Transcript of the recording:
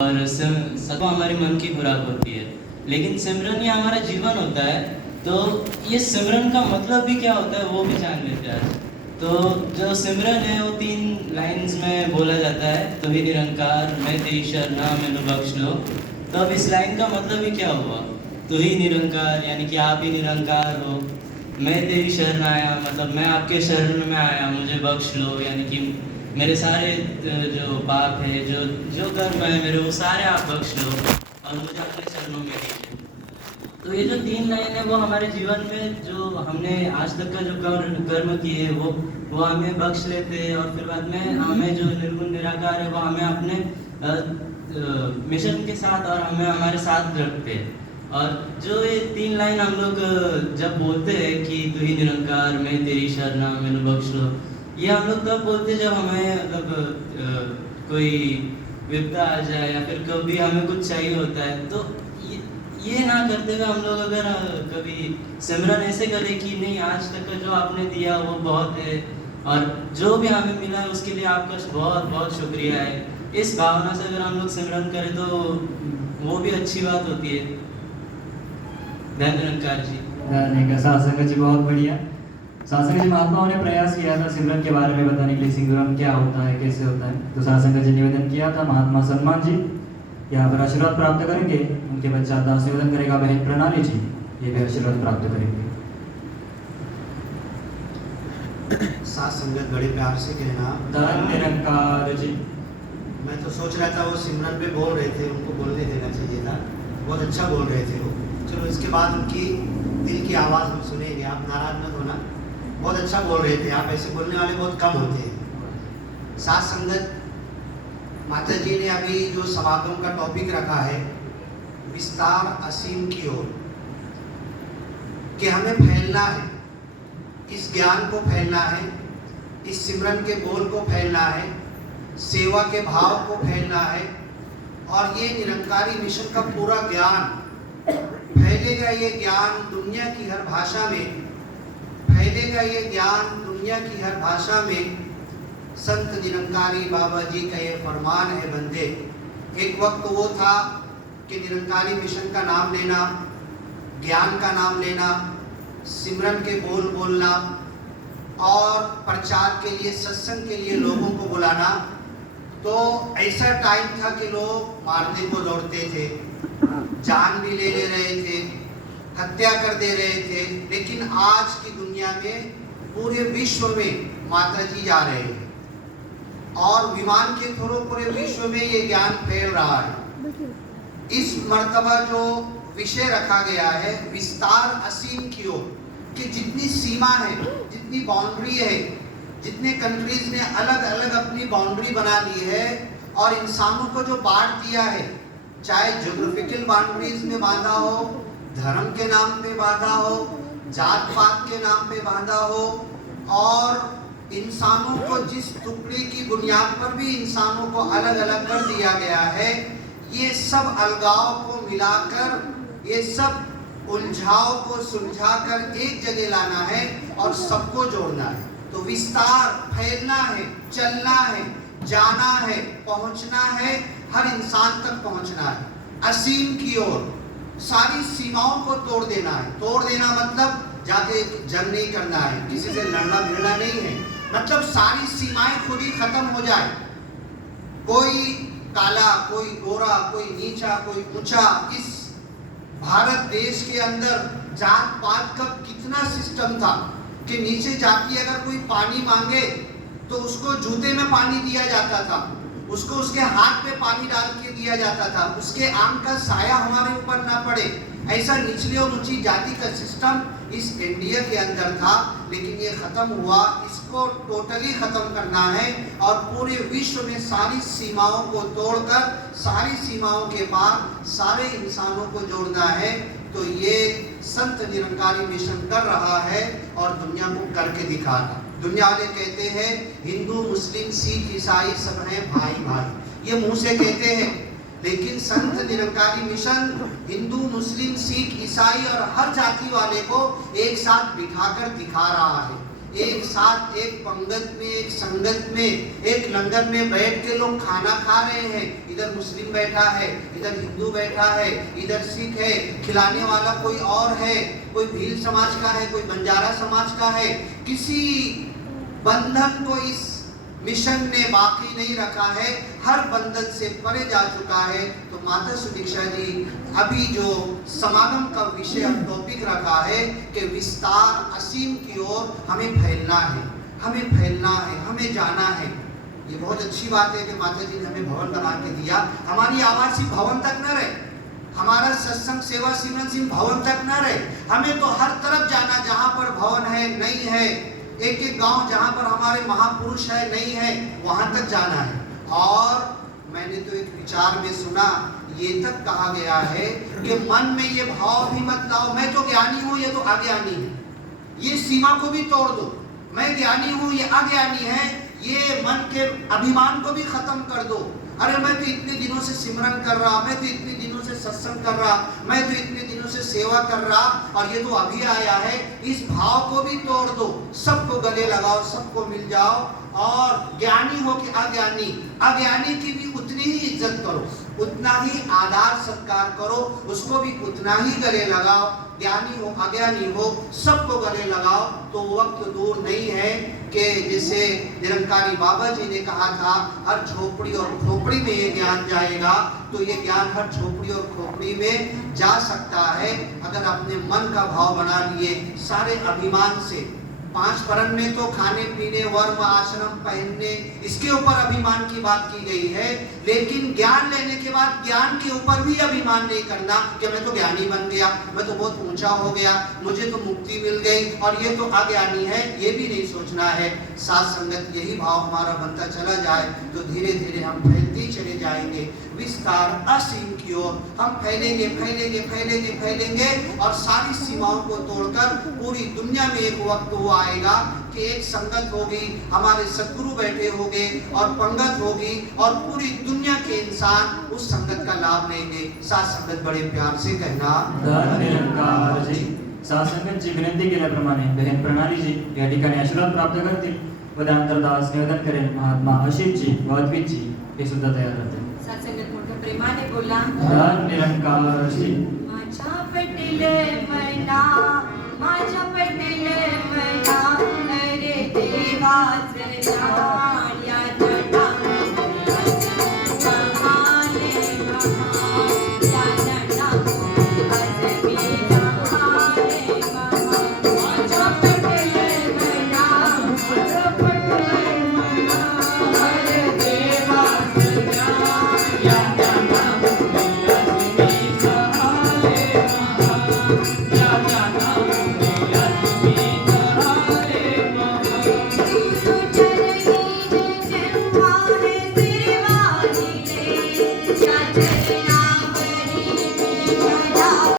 और सत्व हमारे मन की खुराक होती है, लेकिन सिमरन ये हमारा जीवन होता है। तो ये सिमरन का मतलब भी क्या होता है वो भी जान लेते हैं आज। तो जो सिमरन है वो 3 लाइंस में बोला जाता है, तू ही निरंकार मैं तेरी शरणा मैनू बख्श लो। तो अब इस लाइन का मतलब ही क्या हुआ? तू ही निरंकार यानी कि आप ही निरंकार हो, मैं तेरी शरण आया मतलब मैं आपके शरण में आया, मुझे बख्श लो यानी कि मेरे सारे जो पाप है, जो जो कर्म है मेरे, वो सारे आप बख्श लो और मुझे अपने चरणों में लीजिए। तो ये जो 3 लाइन है वो हमारे जीवन में जो हमने आज तक का जो कर्म किए हैं वो हमें बख्श लेते हैं, और फिर बाद में हमें जो निर्गुण निराकार है वो हमें अपने मिशन के साथ और हमें हमारे साथ रखते हैं। और जो ये 3 लाइन हम लोग जब बोलते हैं कि तू ही निरंकार मैं तेरी शरणा मैनू बख्श लो, ये हम लोग तब बोलते हैं जब हमें मतलब कोई विपदा आ जाए या फिर कभी हमें कुछ चाहिए होता है। तो ये ना करते हुए हम लोग अगर कभी सिमरन ऐसे करें कि नहीं, आज तक का जो आपने दिया वो बहुत है और जो भी हमें मिला है उसके लिए आपका बहुत बहुत शुक्रिया है, इस भावना से अगर हम लोग सिमरन करें तो वो भी अच्छी बात होती है। धन निरंकार जी। धन्यवाद सत्संग जी, बहुत बढ़िया। सत्संग जी, महात्माओं ने प्रयास किया था सिमरन के बारे में बताने के लिए, सिमरन क्या होता है कैसे होता है। तो सत्संग जी निवेदन किया था, महात्मा सलमान जी यहाँ पर आशीर्वाद प्राप्त करेंगे, उनके बच्चा दास निवेदन करेगा बहन प्रणाली जी, ये भी आशीर्वाद प्राप्त करेंगे। साथ संगत बड़े प्यार से कहना धन निरंकार जी। मैं तो सोच रहा था वो सिमरन पे बोल रहे थे, उनको बोलने देना चाहिए था, बहुत अच्छा बोल रहे थे वो। चलो इसके बाद उनकी दिल की आवाज़ हम सुनेंगे, आप नाराज मत होना, बहुत अच्छा बोल रहे थे आप, ऐसे बोलने वाले बहुत कम होते हैं। साथ संगत, माता जी ने अभी जो समागम का टॉपिक रखा है विस्तार असीम की ओर, कि हमें फैलना है, इस ज्ञान को फैलना है, इस सिमरन के बोल को फैलना है, सेवा के भाव को फैलना है, और ये निरंकारी मिशन का पूरा ज्ञान फैलेगा। ये ज्ञान दुनिया की हर भाषा में फैलेगा, ये ज्ञान दुनिया की हर भाषा में। संत निरंकारी बाबा जी का ये फरमान है बंदे। एक वक्त वो था कि निरंकारी मिशन का नाम लेना, ज्ञान का नाम लेना, सिमरन के बोल बोलना और प्रचार के लिए सत्संग के लिए लोगों को बुलाना, तो ऐसा टाइम था कि लोग मारने को दौड़ते थे, जान भी ले रहे थे, हत्या कर दे रहे थे। लेकिन आज की दुनिया में पूरे विश्व में माता जी जा रहे हैं और विमान के थ्रू पूरे विश्व में ये ज्ञान फैल रहा है। इस मर्तबा जो विषय रखा गया है विस्तार असीम की ओर, कि जितनी सीमा है, जितनी बाउंड्री है, जितने कंट्रीज ने अलग अलग अपनी बाउंड्री बना ली है और इंसानों को जो बांट दिया है, चाहे ज्योग्राफिकल बाउंड्रीज में बांधा हो, धर्म के नाम पे बांधा हो, जात पात के नाम पे बांधा हो, और इंसानों को जिस टुकड़े की बुनियाद पर भी इंसानों को अलग अलग कर दिया गया है, ये सब अलगाव को मिलाकर, ये सब उलझाव को सुलझाकर एक जगह लाना है और सबको जोड़ना है। तो विस्तार फैलना है, चलना है, जाना है, पहुंचना है, हर इंसान तक पहुंचना है, असीम की ओर। सारी सीमाओं को तोड़ देना है। तोड़ देना मतलब जाके जंग नहीं करना है, किसी से लड़ना भिड़ना नहीं है, मतलब सारी सीमाएं खुद ही खत्म हो जाए। कोई काला, कोई गोरा, कोई नीचा, कोई ऊंचा। इस भारत देश के अंदर जात पात का कितना सिस्टम था कि नीचे जाति अगर कोई पानी मांगे तो उसको जूते में पानी दिया जाता था, उसको उसके हाथ पे पानी डाल के दिया जाता था, उसके आंख का साया हमारे ऊपर ना पड़े। ऐसा निचली और ऊंची जाति का सिस्टम इस इंडिया के अंदर था, लेकिन ये खत्म हुआ। इसको टोटली खत्म करना है और पूरे विश्व में सारी सीमाओं को तोड़कर सारी सीमाओं के पार सारे इंसानों को जोड़ना है। तो ये संत निरंकारी मिशन कर रहा है और दुनिया को करके दिखा रहा। दुनिया वाले कहते हैं हिंदू मुस्लिम सिख ईसाई सब हैं भाई भाई, ये मुंह से कहते हैं, लेकिन संत निरंकारी मिशन हिंदू मुस्लिम सिख ईसाई और हर जाति वाले को एक साथ बिठाकर दिखा रहा है एक साथ एक पंगत में, एक संगत में, एक लंगर में बैठ के लोग खाना खा रहे हैं। इधर मुस्लिम बैठा है, इधर हिंदू बैठा है, इधर सिख है, खिलाने वाला कोई और है, कोई भील समाज का है, कोई बंजारा समाज का है। किसी बंधन को इस मिशन ने बाकी नहीं रखा है, हर बंधन से परे जा चुका है। तो माता सुदीक्षा जी अभी जो समागम का विषय अब टॉपिक रखा है कि विस्तार असीम की ओर हमें फैलना है, हमें फैलना है, हमें जाना है। ये बहुत अच्छी बात है कि माता जी ने हमें भवन बना के दिया। हमारी आवाज सिर्फ भवन तक न रहे, हमारा सत्संग सेवा सिमरन सिर्फ भवन तक न रहे, हमें तो हर तरफ जाना, जहाँ पर भवन है नहीं है, एक एक गांव जहां पर हमारे महापुरुष है नहीं है, वहां तक जाना है। और मैंने तो एक विचार में सुना, ये तक कहा गया है कि मन में ये भाव भी मत लाओ मैं तो ज्ञानी हूं, ये तो अज्ञानी है। ये सीमा को भी तोड़ दो, मैं ज्ञानी हूं, ये अज्ञानी है। ये मन के अभिमान को भी खत्म कर दो। अरे मैं तो इतने दिनों से सिमरन कर रहा, मैं तो इतने दिनों से सत्संग कर रहा, मैं तो इतने दिनों से सेवा कर रहा, और ये तो अभी आया है। इस भाव को भी तोड़ दो, सबको गले लगाओ, सबको मिल जाओ। और ज्ञानी हो कि अज्ञानी, अज्ञानी की भी उतनी ही इज्जत करो, उतना ही आदर सत्कार करो, उसको भी उतना ही गले लगाओ। ज्ञानी हो अज्ञानी हो, सबको गले लगाओ। तो वक्त दूर नहीं है कि जैसे निरंकारी बाबा जी ने कहा था, हर झोपड़ी और खोपड़ी में ये ज्ञान जाएगा। तो ये ज्ञान हर झोपड़ी और खोपड़ी में जा सकता है अगर अपने मन का भाव बना लिए, सारे अभिमान से। 5 परण में तो खाने पीने, वर्म, आश्रम पहनने, इसके ऊपर अभिमान की बात की गई है। लेकिन ज्ञान लेने के बाद ज्ञान के ऊपर भी अभिमान नहीं करना कि मैं तो ज्ञानी बन गया, मैं तो बहुत ऊंचा हो गया, मुझे तो मुक्ति मिल गई और ये तो अज्ञानी है, ये भी नहीं सोचना है। साथ संगत यही भाव हमारा बनता चला जाए तो धीरे धीरे हम फैलते चले जाएंगे, विस्तार असीम की ओर हम फैलेंगे, फैलेंगे, फैलेंगे, फैलेंगे। और सारी सीमाओं को तोड़कर पूरी दुनिया में एक वक्त वो आएगा कि एक संगत होगी, हमारे सद्गुरु बैठे होंगे और पंगत होगी, और पूरी दुनिया के इंसान उस संगत का लाभ लेंगे। साथ संगत बड़े प्यार से कहना धन निरंकार जी. सासंगतची विनंती केल्याप्रमाणे बहन प्रणाली जी या ठिकाणी आशीर्वाद प्राप्त करतील व त्यानंतर दास निवेदन करेल महात्मा अशीतजी व अद्वितजी हे सुद्धा तयार राहतील. सत्संगत मोठ्या प्रेमाने बोला. धन निरंकार जी. माझ्या पेटीले मैना, माझ्या पेटीले मैना, अरे देवाचे ज्ञान या जटामध्ये महाने महान, या जटामध्ये अजबी महाने महान. माझ्या पेटीले मैना, माझ्या पेटीले मैना, अरे देवाचे ज्ञान या जटामध्ये अजबी महाने महान, या जटामध्ये